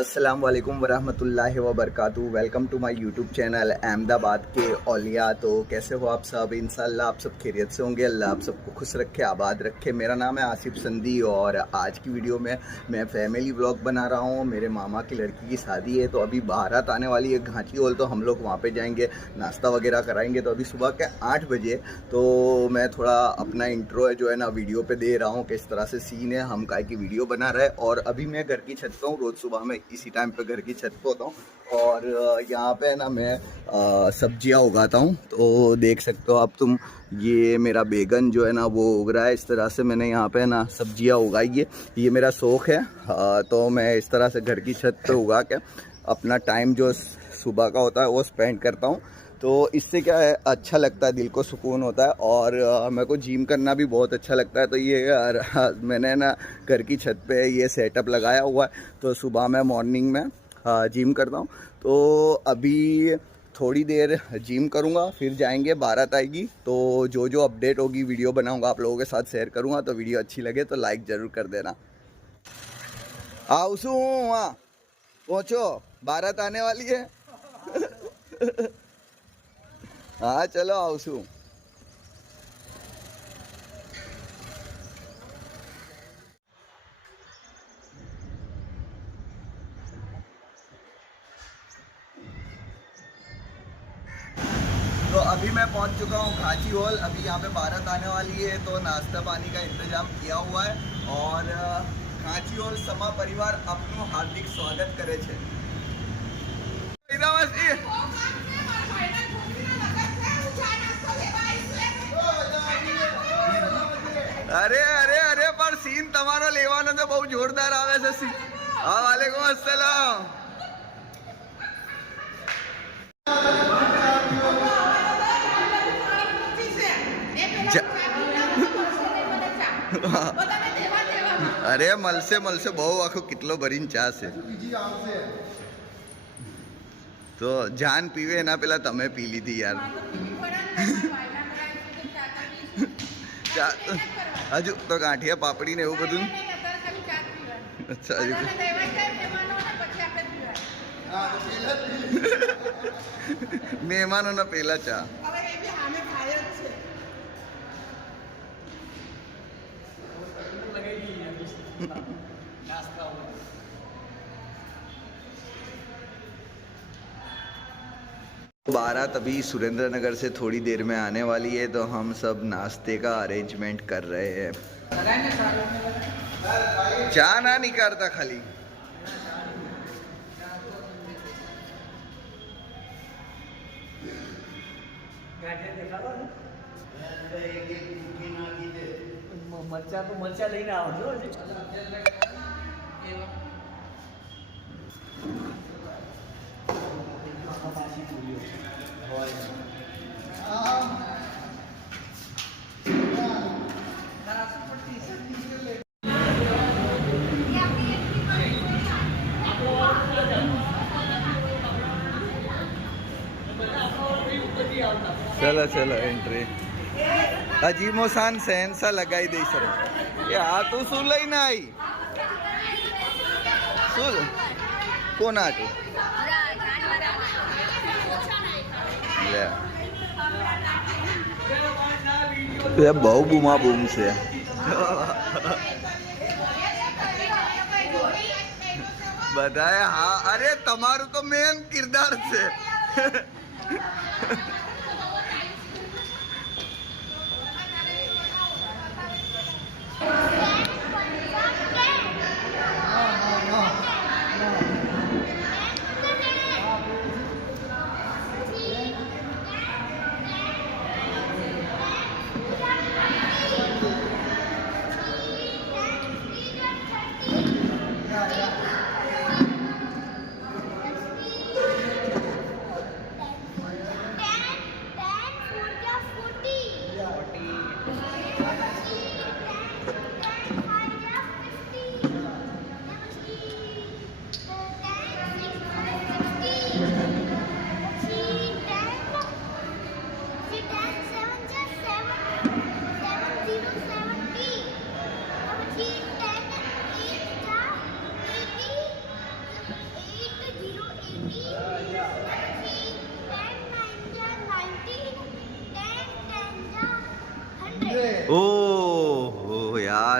अस्सलाम वालेकुम वरहमतुल्लाहि वबरकातुहू। Welcome to my YouTube channel Ahmedabad के औलिया। तो कैसे हो आप सब? इंशाल्लाह आप सब खैरियत से होंगे। अल्लाह आप सबको खुश रखे, आबाद रखे। मेरा नाम है आसिफ संधी और आज की वीडियो में मैं फैमिली व्लॉग बना रहा हूँ। मेरे मामा की लड़की की शादी है, तो अभी बारात आने वाली है घाटी हॉल, तो हम लोग वहाँ पे जाएंगे, नाश्ता वगैरह कराएंगे। तो अभी सुबह के 8 बजे, तो मैं थोड़ा अपना इंट्रो है जो है ना वीडियो पे दे रहा हूँ, किस तरह से सीन है, हम काय की वीडियो बना रहे हैं। और अभी मैं घर की छत पे हूँ, रोज़ सुबह में इसी टाइम पे घर की छत पे होता हूँ और यहाँ पे ना मैं सब्जियाँ उगाता हूँ। तो देख सकते हो आप तुम, ये मेरा बैगन जो है ना वो उग रहा है। इस तरह से मैंने यहाँ पे ना सब्जियाँ उगाई है, ये मेरा शौक़ है। तो मैं इस तरह से घर की छत पे उगा के अपना टाइम जो सुबह का होता है वो स्पेंड करता हूँ। तो इससे क्या है, अच्छा लगता है, दिल को सुकून होता है। और मेरे को जिम करना भी बहुत अच्छा लगता है। तो ये मैंने ना घर की छत पे ये सेटअप लगाया हुआ है, तो सुबह मैं मॉर्निंग में जिम करता हूँ। तो अभी थोड़ी देर जिम करूँगा, फिर जाएंगे, बारात आएगी। तो जो जो अपडेट होगी वीडियो बनाऊँगा, आप लोगों के साथ शेयर करूँगा। तो वीडियो अच्छी लगे तो लाइक ज़रूर कर देना। आओ शू वहाँ पहुँचो, बारात आने वाली है। हाँ चलो आओ शू। तो अभी मैं पहुंच चुका हूं घाटी हॉल। अभी यहाँ पे बारात आने वाली है, तो नाश्ता पानी का इंतजाम किया हुआ है। और घाटी हॉल समा परिवार अपनो हार्दिक स्वागत करे छे। अरे अरे अरे पर सीन तमारो लेवानो तो बहुत जोरदार आवे छे सीन। हाँ वालेकुम अस्सलाम। अरे मलसे मलसे बहु आखो कितलो भरीन चा से। तो जान पीवे एना पेला तमे पी ली थी यार। हजू तो गांठिया पापड़ी ने एवं बधु। अच्छा मेहमानों ना पहला चा। बारात अभी सुरेंद्र नगर से थोड़ी देर में आने वाली है, तो हम सब नाश्ते का अरेंजमेंट कर रहे हैं। चा ना निकारता खाली। मरचा तो मरचा लઈને આવો છો चलो चलो एंट्री अजीमो शान सहनसा लगाई दे सर। ये आ तू शू लईने आई? शू कोण आटू? ले बहु बूमा बूम से। बताए हाँ। अरे तमारू तो मेन किरदार से।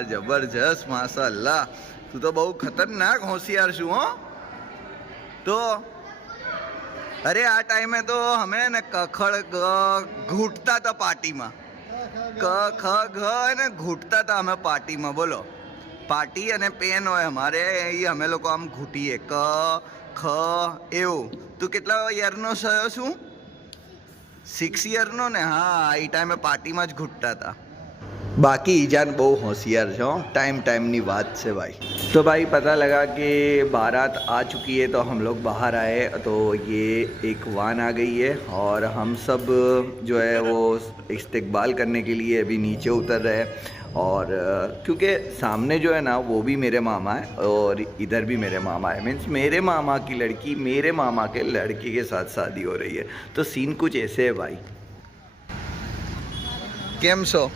यार जबरदस्त माशाअल्लाह तू तो बहुत खतरनाक होशियार छू हो तो अरे आ टाइम में तो हमें ने कखड़ घूटता था पार्टी में क ख घ ने घूटता था हमें पार्टी में बोलो पार्टी અને પેન હોય અમારે એ અમે લોકો આમ ઘૂટીએ ક ખ એવું તું કેટલા યરનો થયો છું 6 યરનો ને હા એ ટાઈમે પાર્ટીમાં જ ઘૂટતા હતા बाकी ईजान बहुत होशियार छो टाइम टाइमनी बात से भाई तो भाई पता लगा कि बारात आ चुकी है तो हम लोग बाहर आए तो ये एक वान आ गई है और हम सब जो है वो इस्तकबाल करने के लिए अभी नीचे उतर रहे हैं और क्योंकि सामने जो है ना वो भी मेरे मामा है और इधर भी मेरे मामा है मीन्स मेरे मामा की लड़की मेरे मामा के लड़के के साथ शादी हो रही है तो सीन कुछ ऐसे है भाई केम सो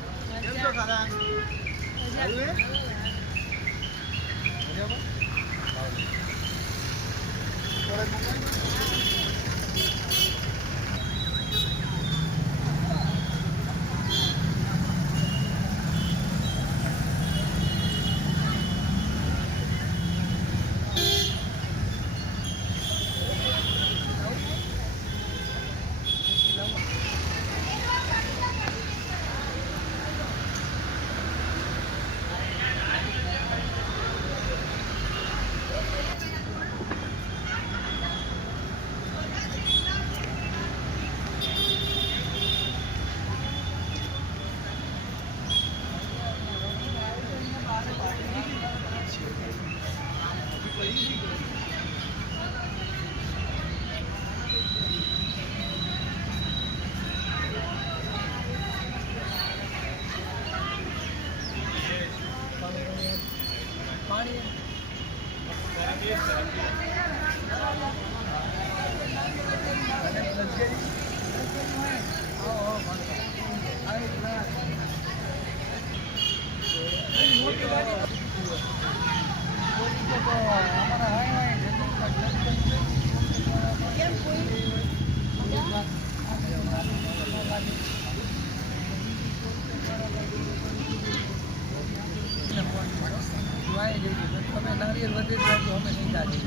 નારિયેલ વધે તો અમે નહીં દાદી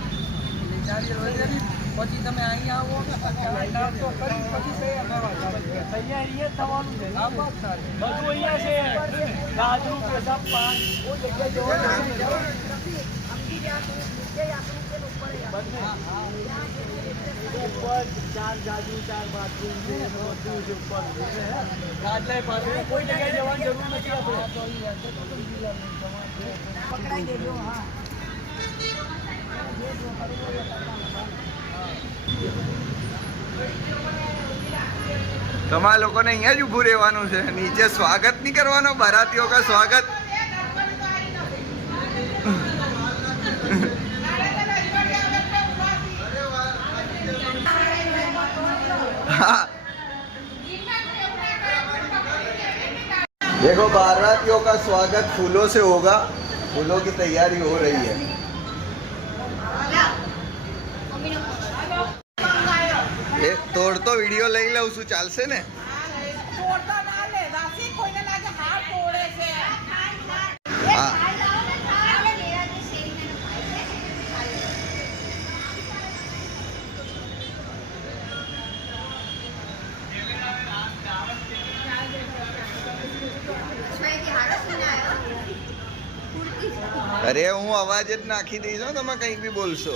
નારિયેલ વધે પછી તમે અહીંયા આવો તો કરી પછી તૈયારી એ થવાનું છે આ વાત સારી બધું અહીંયા છે ગાજુ પેશાબ પાન કોઈ જગ્યાએ જવાનું ઉપર 4 ગાજુ 4 બાથરૂમ છે બધું જ ઉપર ગાજલાય પાસે કોઈ જગ્યાએ જવાની જરૂર નથી આપણે પકડાઈ દેજો હા તમારા લોકોને અહીંયા જ ઊભું રહેવાનું છે નીચે સ્વાગત નહીં કરવાનો બારાતીઓ કા સ્વાગત हाँ देखो बारातियों का स्वागत फूलों से होगा फूलों की तैयारी हो रही है એ તોડતો વિડિયો લઈ લઉં છું ચાલશે ને હા અરે હું અવાજ જ નાખી દઈશ હો તમે કંઈક બી બોલશો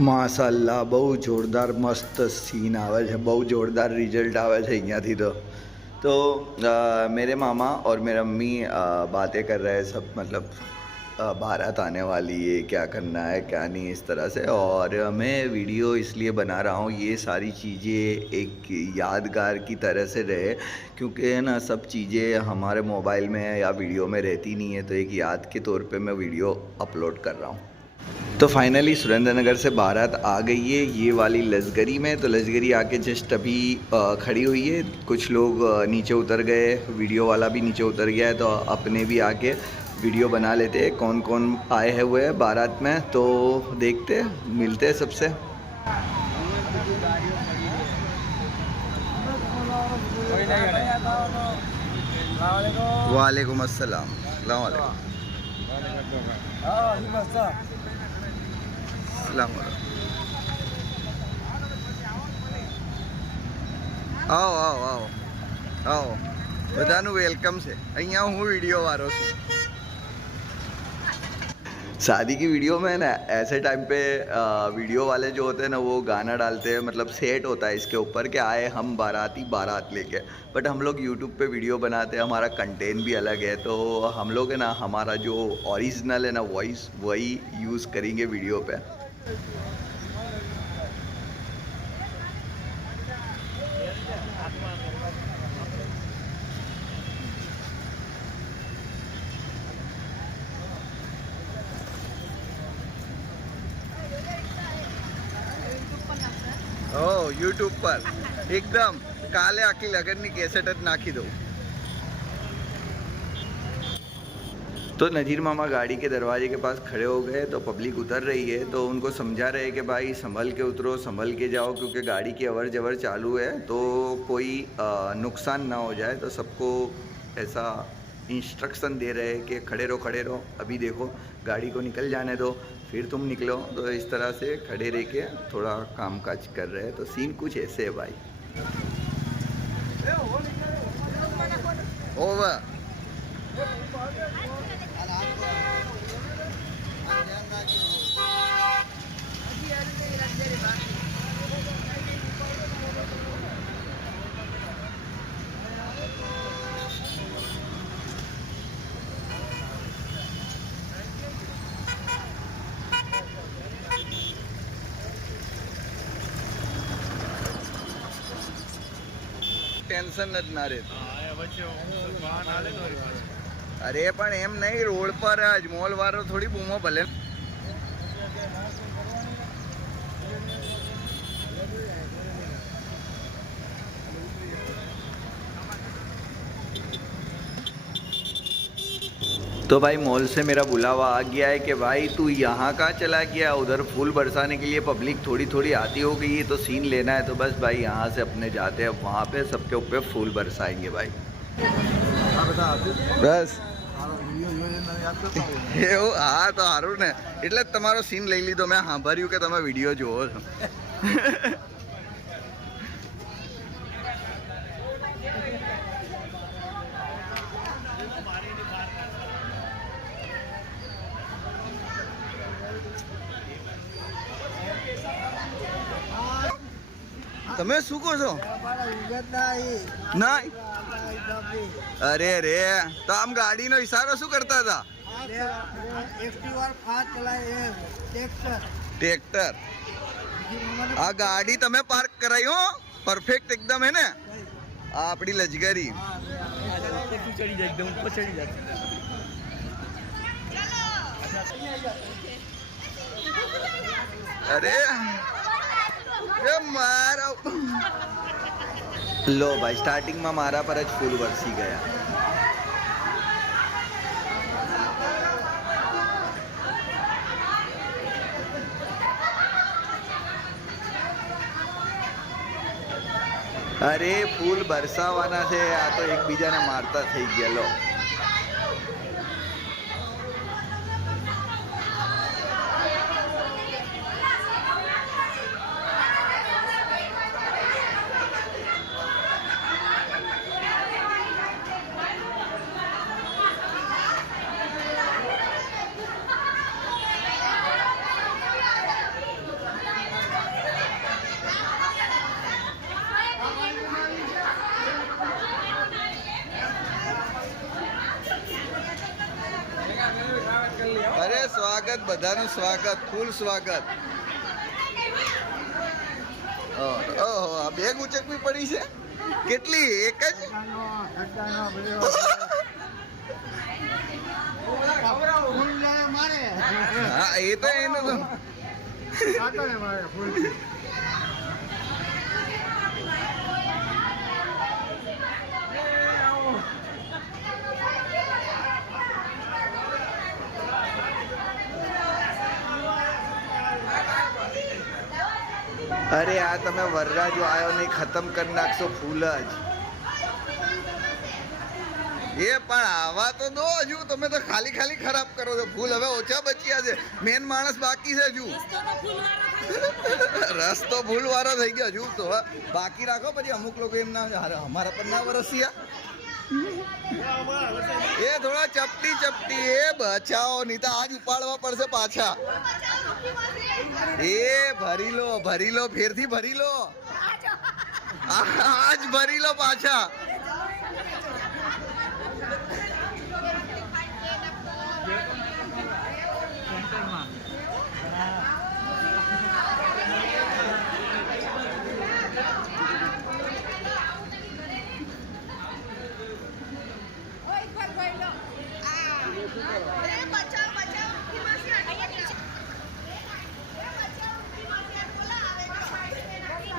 माशाल्लाह बहुत जोरदार मस्त सीन आवे है बहुत जोरदार रिजल्ट आवे है यहाँ थी तो मेरे मामा और मेरा मम्मी बातें कर रहे हैं सब मतलब बारात आने वाली है क्या करना है क्या नहीं इस तरह से और मैं वीडियो इसलिए बना रहा हूँ ये सारी चीज़ें एक यादगार की तरह से रहे क्योंकि ना सब चीज़ें हमारे मोबाइल में या वीडियो में रहती नहीं है तो एक याद के तौर पे मैं वीडियो अपलोड कर रहा हूँ तो फाइनली सुरेंद्र नगर से बारात आ गई है ये वाली लश्करी में तो लश्करी आके जस्ट अभी खड़ी हुई है कुछ लोग नीचे उतर गए वीडियो वाला भी नीचे उतर गया है तो अपने भी आके वीडियो बना लेते हैं कौन कौन आए हैं हुए हैं बारात में तो देखते मिलते हैं सबसे वालेकुम अस्सलाम। अस्सलाम वालेकुम। अस्सलाम वालेकुम। आओ आओ आओ आओ, બધાનું વેલકમ છે અહીંયા। હું वीडियो वालो છું। शादी की वीडियो में ना ऐसे टाइम पे वीडियो वाले जो होते हैं ना वो गाना डालते हैं, मतलब सेट होता है इसके ऊपर कि आए हम बाराती बारात लेके। बट हम लोग यूट्यूब पे वीडियो बनाते हैं, हमारा कंटेंट भी अलग है, तो हम लोग है ना हमारा जो ओरिजिनल है ना वॉइस वही यूज़ करेंगे वीडियो पे। ઓ યુટ્યુબ પર એકદમ કાલે આખી લગનની કેસેટ જ નાખી દઉં। तो नज़ीर मामा गाड़ी के दरवाजे के पास खड़े हो गए, तो पब्लिक उतर रही है, तो उनको समझा रहे हैं कि भाई संभल के उतरो, संभल के जाओ, क्योंकि गाड़ी की अवर जवर चालू है, तो कोई नुकसान ना हो जाए। तो सबको ऐसा इंस्ट्रक्शन दे रहे हैं कि खड़े रहो, अभी देखो गाड़ी को निकल जाने दो, फिर तुम निकलो। तो इस तरह से खड़े रह के थोड़ा काम काज कर रहे हैं। तो सीन कुछ ऐसे है भाई। ओवर ટેન્શન જ ના રહે। અરે પણ એમ નહીં, રોડ પર જ મોલ વાળો થોડી બૂમો ભલે। तो भाई मॉल से मेरा बुलावा आ गया है कि भाई तू यहाँ कहाँ चला गया, उधर फूल बरसाने के लिए पब्लिक थोड़ी थोड़ी आती हो गई है, तो सीन लेना है। तो बस भाई यहाँ से अपने जाते हैं, वहाँ पे सबके ऊपर फूल बरसाएंगे भाई। બસ એવું હા તો સારું ને, એટલે જ તમારો સીન લઈ લીધો। મેં સાંભળ્યું કે તમે વિડીયો જોવો છો। તમે શું કહો છો? નહીં, અરે રે, તો આમ ગાડીનો ઈશારો શું કરતા હતા? ટ્રેક્ટર। આ ગાડી તમે પાર્ક કરાઈ હો, પરફેક્ટ એકદમ હે ને? આ આપણી લજગરી। અરે મારા લો ભાઈ, સ્ટાર્ટિંગમાં મારા પર જ ફૂલ વરસી ગયા। અરે ફૂલ બરસાવાના છે, આ તો એકબીજાને મારતા થઈ ગયા। લો અરે સ્વાગત, બધાનું સ્વાગત, ફૂલ સ્વાગત। ઓહો, આ બેગ ઉચકવી પડી છે કેટલી? એક જ? હા એ તો એનું તો अरे आ तमे वरराजो आयो नहीं, खत्म कर नाखशो फूल ज। એ પણ આવા તો દો હજુ, તમે તો ખાલી ખાલી ખરાબ કરો છો. ફૂલ હવે ઓછા બચ્યા છે, મેન માણસ બાકી છે હજુ. રસ તો ફૂલ વાળો થઈ ગયો હજુ તો. બાકી રાખો પછી અમુક લોકો એમ ના અમારા પર ના વરસ્યા. એ થોડા ચપટી ચપટી એ બચાવો, નહીં તો આજ ઉપાડવા પડશે પાછા. એ ભરી લો ફેરથી ભરી લો, આજ ભરી લો પાછા.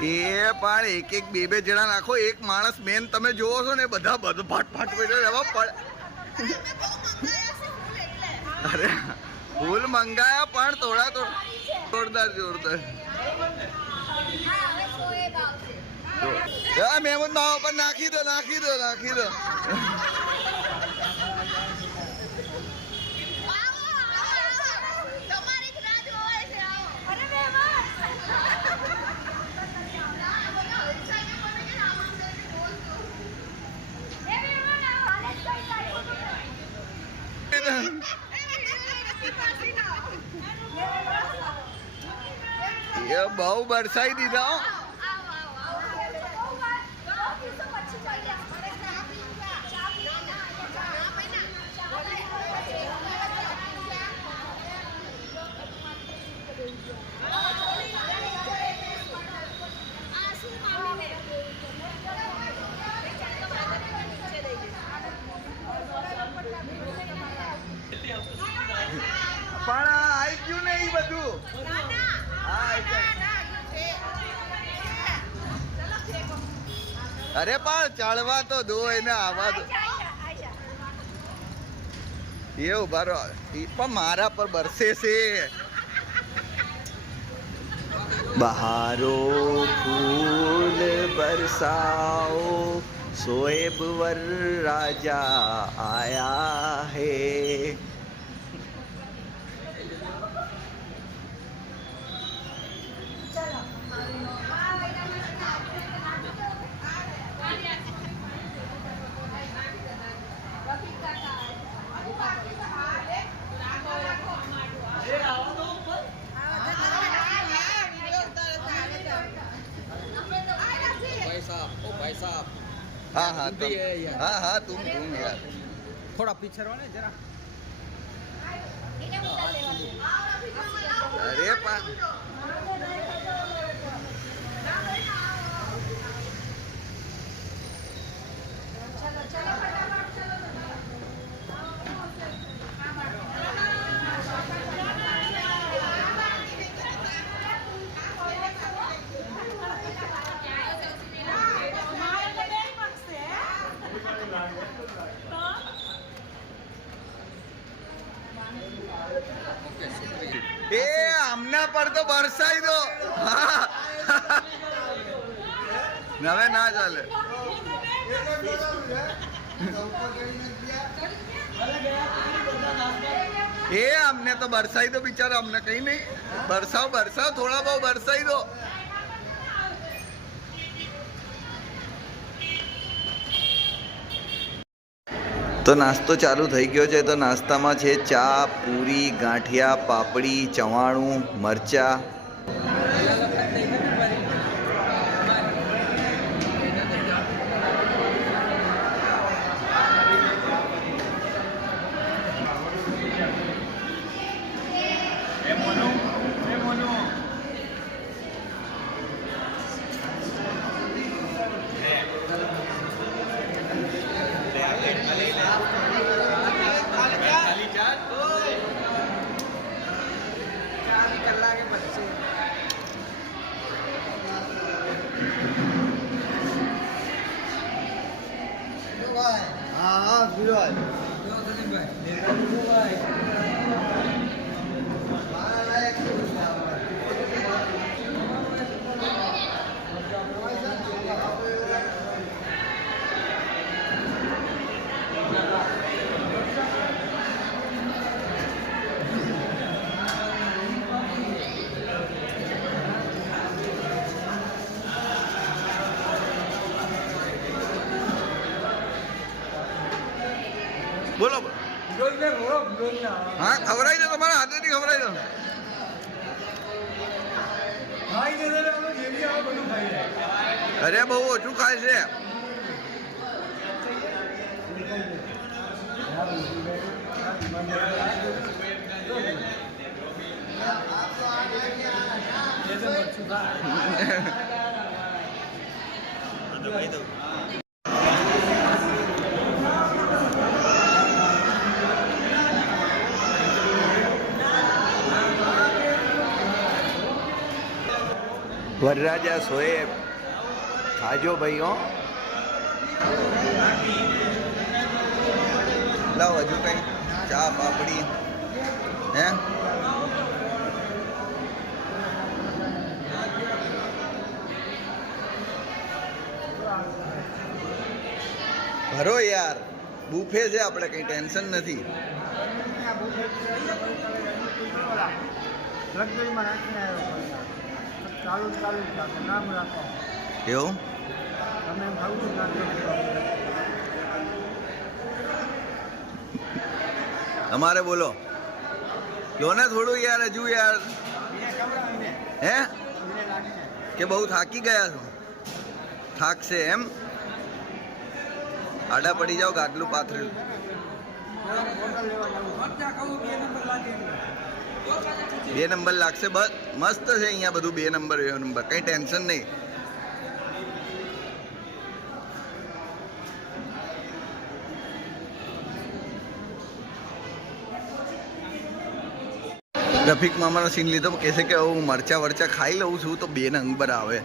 એ પણ એક એક બે જણા નાખો. એક માણસ મેન તમે જોવો છો ને, બધા ફાટ ફાટ રહેવા પડે. અરે ફૂલ મંગાયા પણ થોડા જોરદાર. મહેમૂદ માવા પર નાખી દો. એ બહુ બરસાઈ દીધા. પણ આવી ગયું ને એ બધું. અરે પણ ચડવા તો દો એને, આવા દો. એવું બારો પણ મારા પર બરસે છે. બહારો ફૂલ બરસાઓ, શોએબ વર રાજા આયા હે. हाँ तुम यार थोड़ा पीछे रहो ना जरा. अरे એ આમના પર તો બરસાઈ દો. હવે ના ચાલે. એ અમને તો બરસાઈ દો બિચારા, અમને કઈ નહીં. બરસાવ થોડા બહુ બરસાઈ દો. તો નાસ્તો ચાલુ થઈ ગયો છે. તો નાસ્તામાં છે ચા, પૂરી, ગાંઠિયા, પાપડી, ચવાણું, મરચા. हाँ विराज હા ખવડાવી દો, તમારા હાથેથી ખવડાવી દો. અરે બહુ ઓછું ખાય છે. વરરાજા સોએબ ખાજો ભાઈ હો. લાવ હજુ કઈ ચા પાપડી હે. ભરો યાર, બુફે છે આપણે, કઈ ટેન્શન નથી. એવું તમારે બોલો, લો ને થોડું યાર, હજુ યાર. હે કે બહુ થાકી ગયા છો? થાકશે એમ? આડા પડી જાઓ, ગાદલું પાથરેલું. 2 નંબર લાગશે, બસ મસ્ત છે અહીંયા બધું. 2 નંબર 2 નંબર, કઈ ટેન્શન નહીં. રફીક મામાનો સીન લીધો, કહેશે કે હું મરચા વરચા ખાઈ લઉં છું તો 2 નંબર આવે.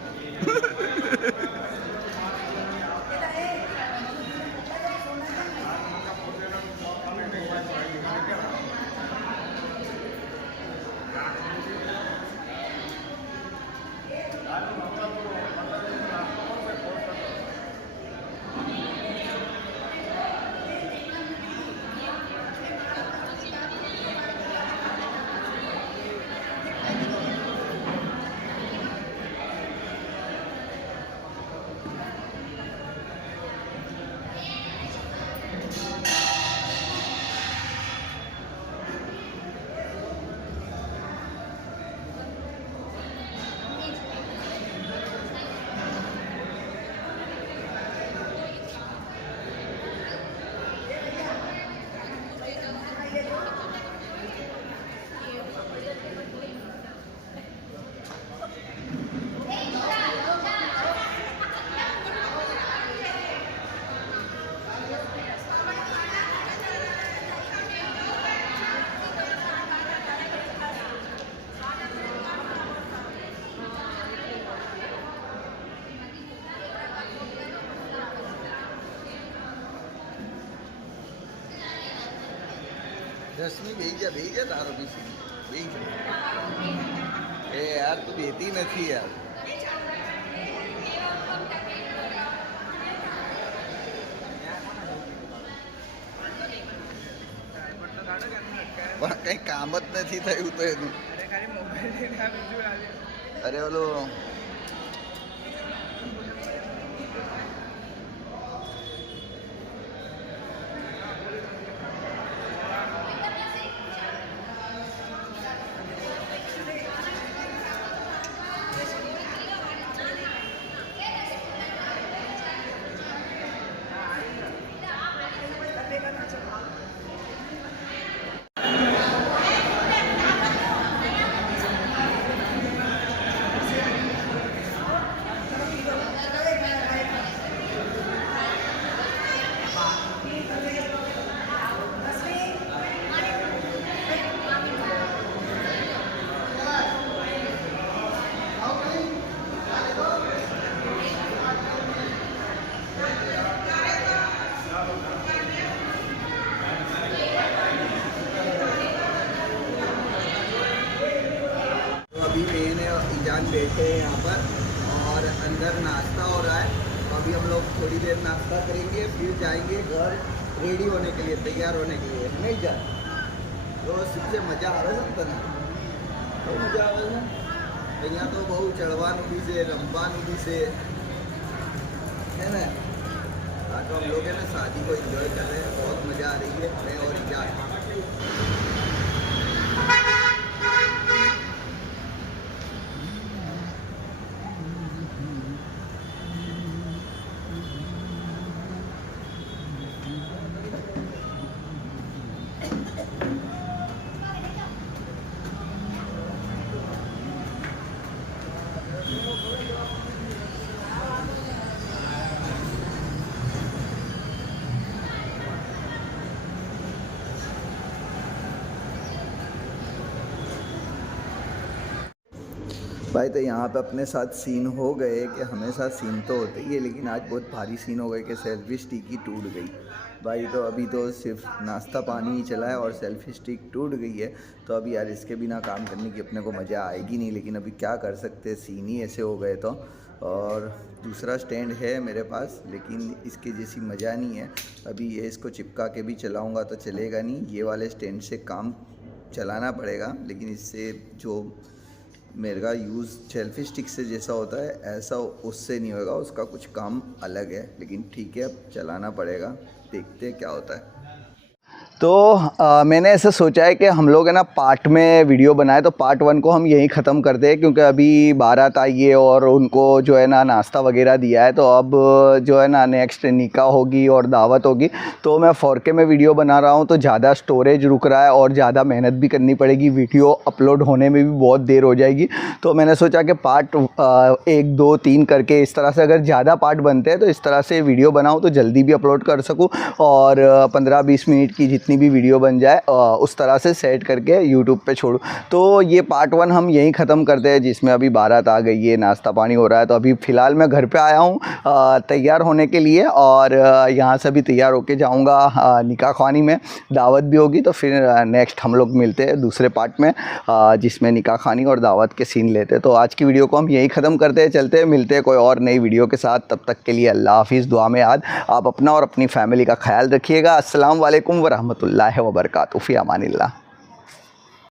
રશ્મિ બેહી જા તારો બી સીન બેહી જા. એ યાર તું બેતી નથી યાર. પણ કઈ કામ જ નથી થયું તો એનું. અરે ઓલો ईजान बैठे हैं यहाँ पर और अंदर नाश्ता हो रहा है. तो अभी हम लोग थोड़ी देर नाश्ता करेंगे, फिर जाएंगे घर रेडी होने के लिए, तैयार होने के लिए. नहीं जा तो सबसे मजा आवे છે ને? બહુ મજા આવે છે અહીંયા તો. બહુ ચડવાનું भी છે, રમવાનું भी છે, है ना. हाँ तो हम लोग है ना शादी को एंजॉय कर रहे हैं, बहुत मज़ा आ रही है. मैं और ईजान भाई तो यहाँ पे अपने साथ सीन हो गए कि हमेशा सीन तो होते ही है, लेकिन आज बहुत भारी सीन हो गए कि सेल्फी स्टिक ही टूट गई। भाई तो अभी तो सिर्फ नाश्ता पानी ही चला है और सेल्फी स्टिक टूट गई है। तो अभी यार इसके बिना काम करने की अपने को मज़ा आएगी नहीं, लेकिन अभी क्या कर सकते हैं, सीन ही ऐसे हो गए तो। और दूसरा स्टैंड है मेरे पास, लेकिन इसके जैसी मज़ा नहीं है। अभी ये इसको चिपका के भी चलाऊँगा तो चलेगा नहीं, ये वाले स्टैंड से काम चलाना पड़ेगा। लेकिन इससे जो मेरा यूज़ सेल्फी स्टिक से जैसा होता है ऐसा उससे नहीं होगा, उसका कुछ काम अलग है। लेकिन ठीक है, अब चलाना पड़ेगा, देखते हैं क्या होता है। तो मैंने ऐसा सोचा है कि हम लोग है ना पार्ट में वीडियो बनाए, तो पार्ट 1 को हम यहीं ख़त्म कर दें, क्योंकि अभी बारात आई है और उनको जो है ना नाश्ता वगैरह दिया है। तो अब जो है ना नेक्स्ट निकाह होगी और दावत होगी, तो मैं 4K में वीडियो बना रहा हूँ, तो ज़्यादा स्टोरेज रुक रहा है और ज़्यादा मेहनत भी करनी पड़ेगी, वीडियो अपलोड होने में भी बहुत देर हो जाएगी। तो मैंने सोचा कि पार्ट 1 2 3 करके इस तरह से अगर ज़्यादा पार्ट बनते हैं तो इस तरह से वीडियो बनाऊँ तो जल्दी भी अपलोड कर सकूँ, और 15-20 मिनट की जितनी भी वीडियो बन जाए उस तरह से सेट करके यूट्यूब पे छोड़ूं। तो ये पार्ट 1 हम यहीं ख़त्म करते हैं, जिसमें अभी बारात आ गई है, नाश्ता पानी हो रहा है। तो अभी फ़िलहाल मैं घर पे आया हूँ तैयार होने के लिए, और यहाँ से भी तैयार होके जाऊँगा निकाह ख़वानी में, दावत भी होगी। तो फिर नेक्स्ट हम लोग मिलते हैं दूसरे पार्ट में, जिसमें निकाह ख़वानी और दावत के सीन लेते हैं। तो आज की वीडियो को हम यहीं ख़त्म करते हैं, चलते हैं, मिलते हैं कोई और नई वीडियो के साथ। तब तक के लिए अल्लाह हाफिज़, दुआ में याद। आप अपना और अपनी फैमिली का ख्याल रखिएगा। अस्सलाम वालेकुम व रहमतुल्लाहि व बरकातुहू, फ़ी अमानिल्लाह।